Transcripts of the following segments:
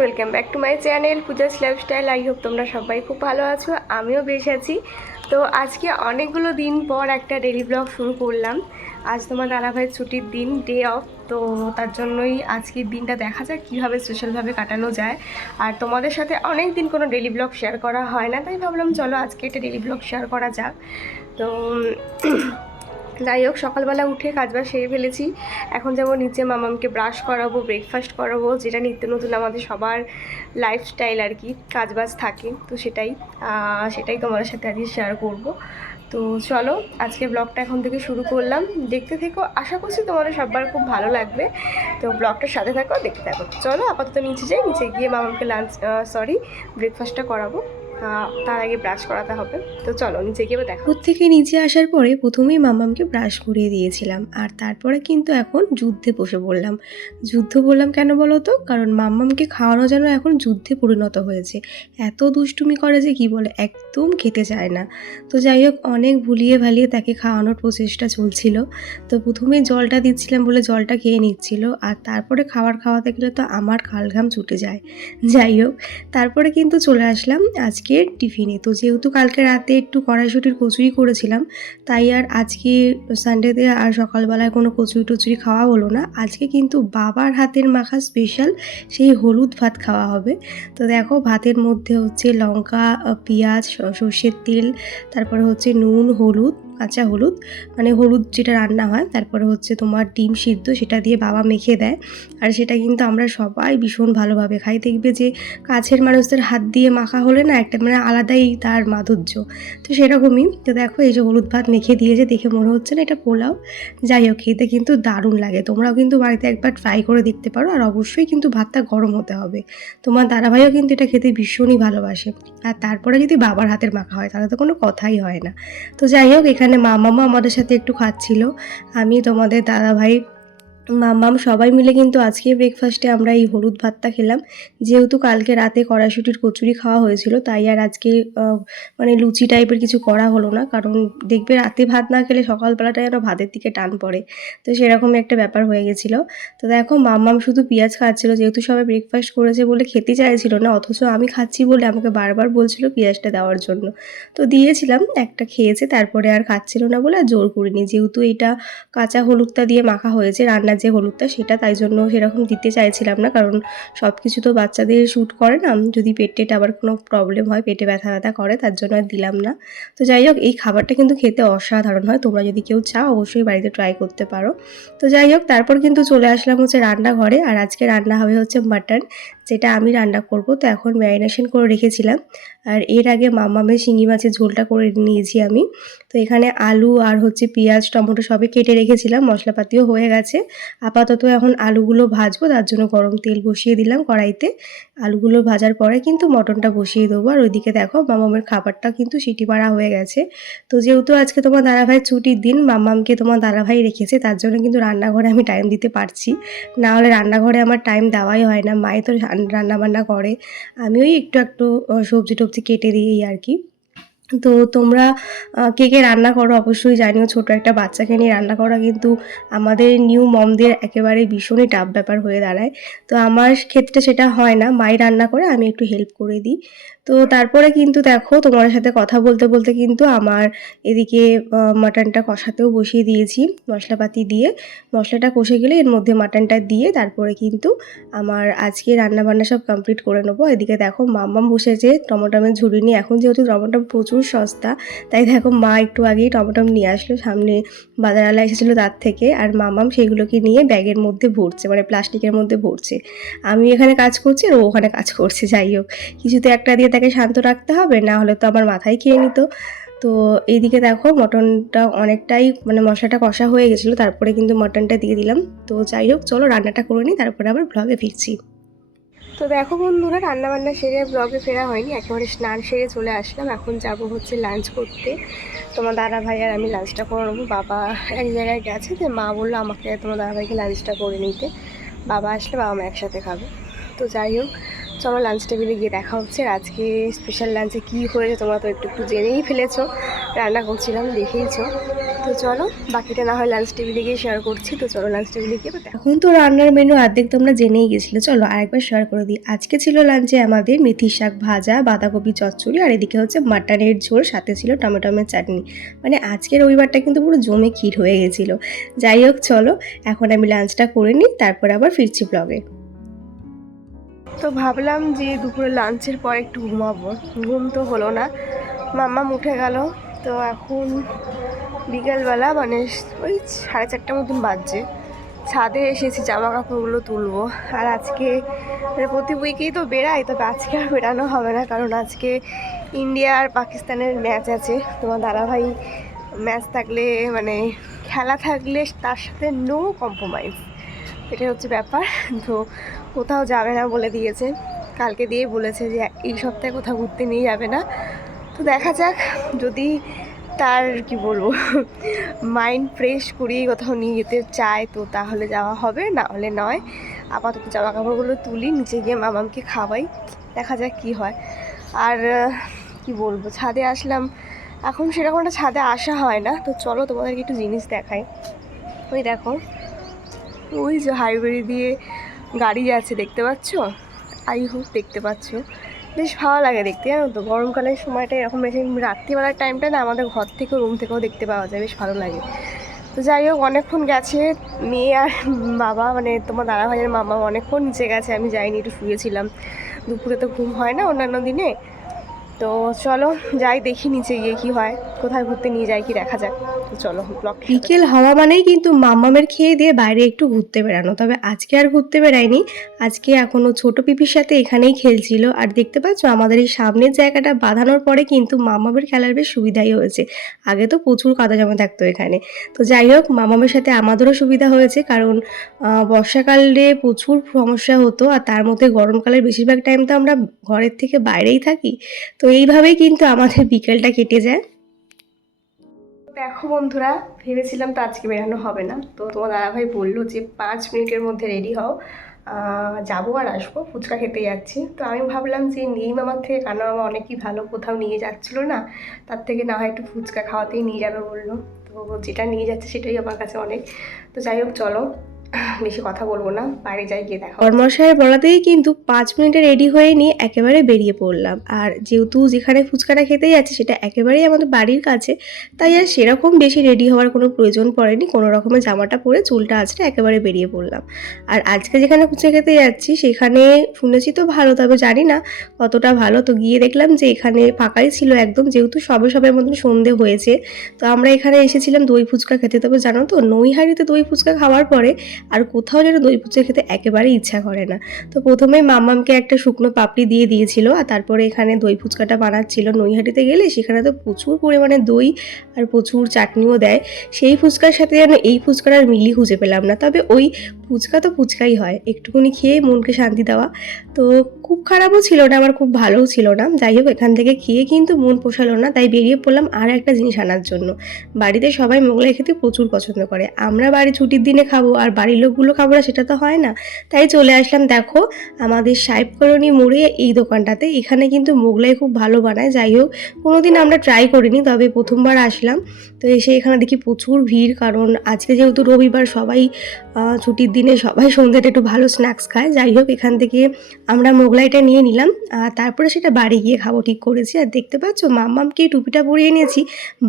Welcome back to my channel Puja's lifestyle I hope তোমরা সবাই খুব ভালো আছো, আমিও বেশ আছি। তো আজকে অনেকগুলো দিন পর একটা ডেলি ব্লগ শুরু করলাম। আজ তোমার দাদাভাইয়ের ছুটির দিন ডে অফ তো তার জন্যই আজকের দিনটা দেখা যাক কীভাবে স্পেশালভাবে কাটানো যায়। আর তোমাদের সাথে অনেক দিন কোনো ডেলি ব্লগ শেয়ার করা হয় না, তাই ভাবলাম চলো আজকে একটা ডেলি ব্লগ শেয়ার করা যাক। তো যাই হোক, সকালবেলা উঠে কাজবাজ সেরে ফেলেছি। এখন যেমন নিচে মামামকে ব্রাশ করাবো ব্রেকফাস্ট করাবো, যেটা নিত্য নতুন আমাদের সবার লাইফস্টাইল আর কি, কাজবাজ থাকে, তো সেটাই সেটাই তোমাদের সাথে আজকে শেয়ার করব। তো চলো, আজকে ব্লগটা এখন থেকে শুরু করলাম। দেখতে থেকো, আশা করছি তোমাদের সবার খুব ভালো লাগবে। তো ব্লগটার সাথে থাকো, দেখতে থাকো। চলো, আপাতত নিচে যাই, নিচে গিয়ে মামামকে লাঞ্চ সরি ব্রেকফাস্টটা করাবো। তার আগে ব্রাশ করাতে হবে। তো চলো নিচে গিয়ে দেখো থেকে নিচে আসার পরে প্রথমেই মামামকে ব্রাশ করিয়ে দিয়েছিলাম। আর তারপরে কিন্তু এখন যুদ্ধে বসে পড়লাম। যুদ্ধ বললাম কেন বলো তো? কারণ মাম্মামকে খাওয়ানো যেন এখন যুদ্ধে পরিণত হয়েছে। এত দুষ্টুমি করে যে কি বলে, একদম খেতে চায় না। তো যাই হোক, অনেক ভুলিয়ে ভালিয়ে তাকে খাওয়ানোর প্রচেষ্টা চলছিল। তো প্রথমে জলটা দিচ্ছিলাম বলে জলটা খেয়ে নিচ্ছিল। আর তারপরে খাবার খাওয়াতে গেলে তো আমার খালঘাম ছুটে যায়। যাই হোক, তারপরে কিন্তু চলে আসলাম আজকের টিফিনে। তো যেহেতু কালকে রাতে একটু কড়াইশুটির কচুরি করেছিলাম, তাই আর আজকে সানডেতে আর সকালবেলায় কোনো কচুরি টচুরি খাওয়া হলো না। আজকে কিন্তু বাবার হাতের মাখা স্পেশাল সেই হলুদ ভাত খাওয়া হবে। তো দেখো, ভাতের মধ্যে হচ্ছে লঙ্কা পেঁয়াজ, সর্ষের তেল, তারপরে হচ্ছে নুন, হলুদ কাঁচা হলুদ মানে হলুদ যেটা রান্না হয়, তারপরে হচ্ছে তোমার ডিম সিদ্ধ, সেটা দিয়ে বাবা মেখে দেয়। আর সেটা কিন্তু আমরা সবাই ভীষণ ভালোভাবে খাই। দেখবে যে কাছের মানুষদের হাত দিয়ে মাখা হলে না একটা মানে আলাদাই তার মাধুর্য। তো সেরকমই, তো দেখো এই যে হলুদ ভাত মেখে দিয়েছে, দেখে মনে হচ্ছে না এটা পোলাও। যাই হোক, খেতে কিন্তু দারুণ লাগে। তোমরাও কিন্তু বাড়িতে একবার ট্রাই করে দেখতে পারো। আর অবশ্যই কিন্তু ভাতটা গরম হতে হবে। তোমার দাদাভাইও কিন্তু এটা খেতে ভীষণই ভালোবাসে। আর তারপরে যদি বাবার হাতের মাখা হয়, তাহলে তো কোনো কথাই হয় না। তো যাই হোক, এখানে মামামা আমাদের সাথে একটু খাচ্ছিল। আমি তোমাদের দাদাভাই মামাম সবাই মিলে কিন্তু আজকে ব্রেকফাস্টে আমরা এই হলুদ ভাতটা খেলাম। যেহেতু কালকে রাতে কড়াইশুটির কচুরি খাওয়া হয়েছিল, তাই আর আজকে মানে লুচি টাইপের কিছু করা হলো না। কারণ দেখবে রাতে ভাত না খেলে সকালবেলাটায় যেন ভাতের দিকে টান পড়ে। তো সেরকম একটা ব্যাপার হয়ে গেছিল। তো দেখো মাম্মাম শুধু পেঁয়াজ খাচ্ছিল, যেহেতু সবাই ব্রেকফাস্ট করেছে বলে খেতে চাইছিল না, অথচ আমি খাচ্ছি বলে আমাকে বারবার বলছিল পেঁয়াজটা দেওয়ার জন্য। তো দিয়েছিলাম, একটা খেয়েছে, তারপরে আর খাচ্ছিল না বলে আর জোর করিনি। যেহেতু এটা কাঁচা হলুদটা দিয়ে মাখা হয়েছে রান্নার যে হলুদটা সেটা তাই জন্য সেরকম দিতে চাইছিলাম না, কারণ সব কিছু তো বাচ্চাদের শ্যুট করে না, যদি পেট আবার কোনো প্রবলেম হয়, পেটে ব্যথা ব্যথা করে, তার জন্য আর দিলাম না। তো যাই হোক, এই খাবারটা কিন্তু খেতে অসাধারণ হয়, তোমরা যদি কেউ চাও, অবশ্যই বাড়িতে ট্রাই করতে পারো। তো যাই হোক, তারপর কিন্তু চলে আসলাম হচ্ছে রান্নাঘরে, আর আজকে রান্না হবে হচ্ছে মাটন যেটা আমি রান্না করব, তো এখন ম্যারিনেশন করে রেখেছিলাম। আর এর আগে মামামে শিঙি মাছের ঝোলটা করে নিয়েছি আমি। তো এখানে আলু আর হচ্ছে পেঁয়াজ, টমেটো সবই কেটে রেখেছিলাম, মশলাপাতিও হয়ে গেছে। আপাতত এখন আলুগুলো ভাজবো, তার জন্য গরম তেল বসিয়ে দিলাম কড়াইতে। আলুগুলো ভাজার পরে কিন্তু মটনটা বসিয়ে দেবো। আর ওইদিকে দেখো, মামামের খাবারটা কিন্তু সিটি মারা হয়ে গেছে। তো যেহেতু আজকে তোমার দাদাভাই ছুটির দিন, মামামকে তোমার দাদাভাই রেখেছে, তার জন্য কিন্তু রান্নাঘরে আমি টাইম দিতে পারছি। না হলে রান্নাঘরে আমার টাইম দেওয়াই হয় না। মাই তো রান্না বান্না করে। আমি ওই একটু একটু সবজি টবজি কেটে দিই এই আর কি তো তোমরা কে কে রান্না করো অবশ্যই জানিও। ছোট একটা বাচ্চাকে নিয়ে রান্না করা কিন্তু আমাদের নিউ মমদের একেবারে ভীষণই টাফ ব্যাপার হয়ে দাঁড়ায়। তো আমার ক্ষেত্রে সেটা হয় না। মাই রান্না করে, আমি একটু হেল্প করে দিই। তো তারপরে কিন্তু দেখো তোমার সাথে কথা বলতে বলতে কিন্তু আমার এদিকে মাটনটা কষাতেও বসিয়ে দিয়েছি, মশলাপাতি দিয়ে। মশলাটা কষে গেলে এর মধ্যে মাটনটা দিয়ে তারপরে কিন্তু আমার আজকে রান্না বান্না সব কমপ্লিট করে নেব। এদিকে দেখো মাম্মাম বসেছে, টমেটোমের ঝুড়ি নিয়ে। এখন যেহেতু টমেটো প্রচুর সস্তা, তাই দেখো মা একটু আগেই টমেটো নিয়ে আসলো। সামনে বাজারওয়ালা এসেছিল তার থেকে, আর মামাম সেইগুলোকে নিয়ে ব্যাগের মধ্যে ভরছে মানে প্লাস্টিকের মধ্যে ভরছে। আমি এখানে কাজ করছি, আর ও ওখানে কাজ করছে, যাই হোক। কিছুতে একটা দিয়ে তাকে শান্ত রাখতে হবে, না হলে তো আমার মাথায় খেয়ে নিত। তো এইদিকে দেখো মটনটা অনেকটাই মানে মশলাটা কষা হয়ে গেছিল, তারপরে কিন্তু মটনটা দিয়ে দিলাম। তো যাই হোক, চলো রান্নাটা করে নিই, তারপরে আবার ব্লগে ফিরছি। তো দেখো বন্ধুরা রান্না বান্না সেরে ব্লগে ফেরা হয়নি, একেবারে স্নান সেরে চলে আসলাম। এখন যাব হচ্ছে লাঞ্চ করতে। তোমার দাদা ভাই আর আমি লাঞ্চটা করে নেব বাবা এক জায়গায় গেছে যে মা বলল আমাকে তোমার দাদা ভাইকে লাঞ্চটা করে নিতে। বাবা আসলে বাবা মা একসাথে খাবে। তো যাই হোক চলো লাঞ্চ টেবিলে গিয়ে দেখা হচ্ছে। আজকে স্পেশাল লাঞ্চে কী হয়েছে তোমরা তো একটু একটু জেনেই ফেলেছো। রান্না করছিলাম, দেখেইছো। তো চলো, বাকিটা না হয় লাঞ্চ টেবিলে গিয়ে শেয়ার করছি। তো চলো লাঞ্চ টেবিলে গিয়ে এখন তো রান্নার মেনু অর্ধেক তোমরা জেনেই গেছিলে। চলো আরেকবার শেয়ার করে দিই। আজকে ছিল লাঞ্চে আমাদের মেথি শাক ভাজা, বাঁধাকপি চচ্চড়ি, আর এদিকে হচ্ছে মাটনের ঝোল, সাথে ছিল টমেটোমের চাটনি। মানে আজকের রবিবারটা কিন্তু পুরো জমে ক্ষীর হয়ে গেছিল। যাই হোক, চলো, এখন আমি লাঞ্চটা করে নিই, তারপর আবার ফিরছি ব্লগে তো ভাবলাম যে দুপুরে লাঞ্চের পর একটু ঘুমাবো। ঘুম তো হলো না। মাম্মা উঠে গেল। তো এখন বিকেলবেলা মানে ওই সাড়ে চারটার মতন বাজছে। ছাদে এসেছি জামা কাপড়গুলো তুলবো। আর আজকে মানে প্রতি উইকেই তো বেড়াই, তবে আজকে আর বেরানো হবে না। কারণ আজকে ইন্ডিয়া আর পাকিস্তানের ম্যাচ আছে। তোমার দাদাভাই ম্যাচ থাকলে মানে খেলা থাকলে তার সাথে নো কম্প্রোমাইজ এটা হচ্ছে ব্যাপার। তো কোথাও যাবে না বলে দিয়েছে। কালকে দিয়ে বলেছে যে এই সপ্তাহে কোথাও ঘুরতে নিয়ে যাবে না। তো দেখা যাক, যদি তার, কি বলব মাইন্ড ফ্রেশ করিয়ে কোথাও নিয়ে যেতে চায়, তো তাহলে যাওয়া হবে, না হলে নয়। আপাতত জামা কাপড়গুলো তুলি, নিচে গিয়ে মামামকে খাওয়াই, দেখা যাক কি হয়। আর, কি বলব, ছাদে আসলাম। এখন সেরকম একটা ছাদে আসা হয় না। তো চলো তোমাদেরকে একটু জিনিস দেখাই। ওই দেখো। ওই যে হাইওয়ে দিয়ে গাড়ি যাচ্ছে দেখতে পাচ্ছ? আই হোপ দেখতে পাচ্ছ। বেশ ভালো লাগে দেখতে, জানো তো? গরমকালের সময়টা এরকম বেশি, রাত্রিবেলার টাইমটা না আমাদের ঘর থেকে রুম থেকেও দেখতে পাওয়া যায়, বেশ ভালো লাগে। তো যাই হোক, অনেকক্ষণ গেছে, মেয়ে আর বাবা মানে তোমার দাদা ভাইয়ের মামা অনেকক্ষণ নিচে গেছে, আমি যাইনি, একটু শুয়েছিলাম। দুপুরে তো ঘুম হয় না অন্যান্য দিনে। তো চলো যাই দেখি নিচে গিয়ে কি হয়। কোথায় ঘুরতে নিয়ে যাই কি দেখা যাক। তো চলো ব্লগ বিকেল হওয়া মানেই কিন্তু মাম্মামের খেয়ে দিয়ে বাইরে একটু ঘুরতে বেড়ানো। তবে আজকে আর ঘুরতে বেড়ায়নি আজকে এখনও ছোট পিপির সাথে এখানেই খেলছিল। আর দেখতে পাচ্ছ আমাদের এই সামনের জায়গাটা বাঁধানোর পরে কিন্তু মামামের খেলার বেশ সুবিধাই হয়েছে। আগে তো প্রচুর কাদা জমা থাকতো এখানে। তো যাই হোক মামামের সাথে আমাদেরও সুবিধা হয়েছে। কারণ বর্ষাকালে প্রচুর সমস্যা হতো। আর তার মধ্যে গরমকালের বেশিরভাগ টাইম তো আমরা ঘরের থেকে বাইরেই থাকি। তো এইভাবেই কিন্তু আমাদের বিকেলটা কেটে যায়। দেখো বন্ধুরা, ভেবেছিলাম তো আজকে বেরানো হবে না। তো তোমার দাদাভাই বলল যে, পাঁচ মিনিটের মধ্যে রেডি হও। যাব আর আসব, ফুচকা খেতে যাচ্ছি। তো আমি ভাবলাম যে নেই মামার থেকে কানা মামা অনেকই ভালো, কোথাও নিয়ে যাচ্ছিল না। তার থেকে না হয় একটু ফুচকা খাওয়াতেই নিয়ে যাবে বলল। তো যেটা নিয়ে যাচ্ছে সেটাই আমার কাছে অনেক। তো যাই হোক, চলো। বেশি কথা বলব না, বাইরে যাই গিয়ে দেখা। কর্মশায়ের বলাতেই কিন্তু পাঁচ মিনিটে রেডি হয়ে নিয়ে একেবারে বেরিয়ে পড়লাম। আর যেহেতু যেখানে ফুচকাটা খেতে যাচ্ছে সেটা একেবারেই আমাদের বাড়ির কাছে, তাই আর সেরকম বেশি রেডি হওয়ার কোনো প্রয়োজন পড়েনি। কোনো রকমের জামাটা পরে চুলটা আঁচড়ে একেবারে বেরিয়ে পড়লাম। আর আজকে যেখানে ফুচকা খেতে যাচ্ছি সেখানে শুনেছি তো ভালো, তবে জানি না কতটা ভালো। তো গিয়ে দেখলাম যে এখানে ফাঁকাই ছিল একদম, যেহেতু সবে সবের মতন সন্ধে হয়েছে। তো আমরা এখানে এসেছিলাম দই ফুচকা খেতে। তবে জানো তো, নৈহারিতে দই ফুচকা খাওয়ার পরে আর কোথাও যেন দই ফুচকা খেতে একেবারেই ইচ্ছা করে না। তো প্রথমে মামামকে একটা শুকনো পাপড়ি দিয়ে দিয়েছিল আর তারপরে এখানে দই ফুচকাটা বানাচ্ছিল। নৈহাটিতে গেলে সেখানে তো প্রচুর পরিমাণে দই আর প্রচুর চাটনিও দেয়। সেই ফুচকার সাথে যেন এই ফুচকার আর মিলি খুঁজে পেলাম না। তবে ওই ফুচকা তো ফুচকাই হয়। একটুখানি খেয়ে মনকে শান্তি দেওয়া। তো খুব খারাপও ছিল না, আবার খুব ভালোও ছিল না। যাই হোক, এখান থেকে খেয়ে কিন্তু মন পোষালো না, তাই বেরিয়ে পড়লাম আর একটা জিনিস আনার জন্য। বাড়িতে সবাই মোগলাই খেতে প্রচুর পছন্দ করে। আমরা বাড়ি ছুটির দিনে খাব, আর বাড়ির লোকগুলো খাব না, সেটা তো হয় না। তাই চলে আসলাম, দেখো, আমাদের সাহেব কলোনি মোড়ে এই দোকানটাতে। এখানে কিন্তু মোগলাই খুব ভালো বানায়। যাই হোক, কোনোদিন আমরা ট্রাই করিনি, তবে প্রথমবার আসলাম। তো এসে এখানে দেখি প্রচুর ভিড়, কারণ আজকে যেহেতু রবিবার, সবাই ছুটির দিনে সবাই সন্ধ্যেটা একটু ভালো স্ন্যাক্স খায়। যাই হোক, এখান থেকে আমরা মোগলাইটা নিয়ে নিলাম, আর তারপরে সেটা বাড়ি গিয়ে খাব, ঠিক করেছি। আর দেখতে পাচ্ছ, মাম্মামকে এই টুপিটা পরিয়ে নিয়েছি,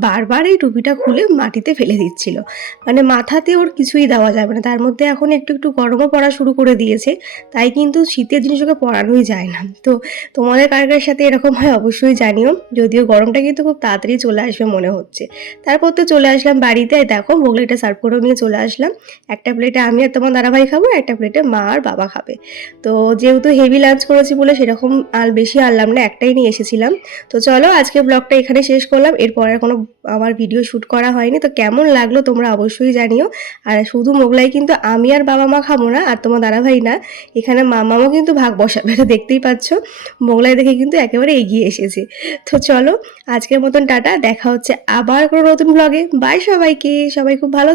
বারবার এই টুপিটা খুলে মাটিতে ফেলে দিচ্ছিল। মানে মাথাতে ওর কিছুই দেওয়া যাবে না, তার মধ্যে এখন একটু একটু গরমও পড়া শুরু করে দিয়েছে, তাই কিন্তু শীতের জিনিস ওকে পরানোই যায় না। তো তোমাদের কার কার সাথে এরকম হয় অবশ্যই জানিও, যদিও গরমটা কিন্তু খুব তাড়াতাড়ি চলে আসবে মনে হচ্ছে। তারপর তো চলে আসলাম বাড়িতে দেখো মোগলাইটা সার্ভ করে নিয়ে চলে আসলাম। একটা প্লেটে আমি আর তোমার দাদাভাই খাব একটা প্লেটে মা আর বাবা খাবে। তো যেহেতু হেভি লাঞ্চ করেছি বলে সেরকম আর বেশি আনলাম না, একটাই নিয়ে এসেছিলাম। তো চলো আজকে ব্লগটা এখানে শেষ করলাম, এরপর কোনো আমার ভিডিও শ্যুট করা হয়নি। তো কেমন লাগল তোমরা অবশ্যই জানিও। আর শুধু মোগলাই কিন্তু আমি আর বাবা মা খাব না, আর তোমার দাদাভাই না, এখানে মামাও কিন্তু ভাগ বসাবে এটা দেখতেই পাচ্ছ। মোগলাই দেখে কিন্তু একেবারে এগিয়ে এসেছে। তো চলো আজকের মতন টাটা, দেখা হচ্ছে আবার কোনো নতুন ব্লগে বাই সবাইকে, সবাই খুব ভালো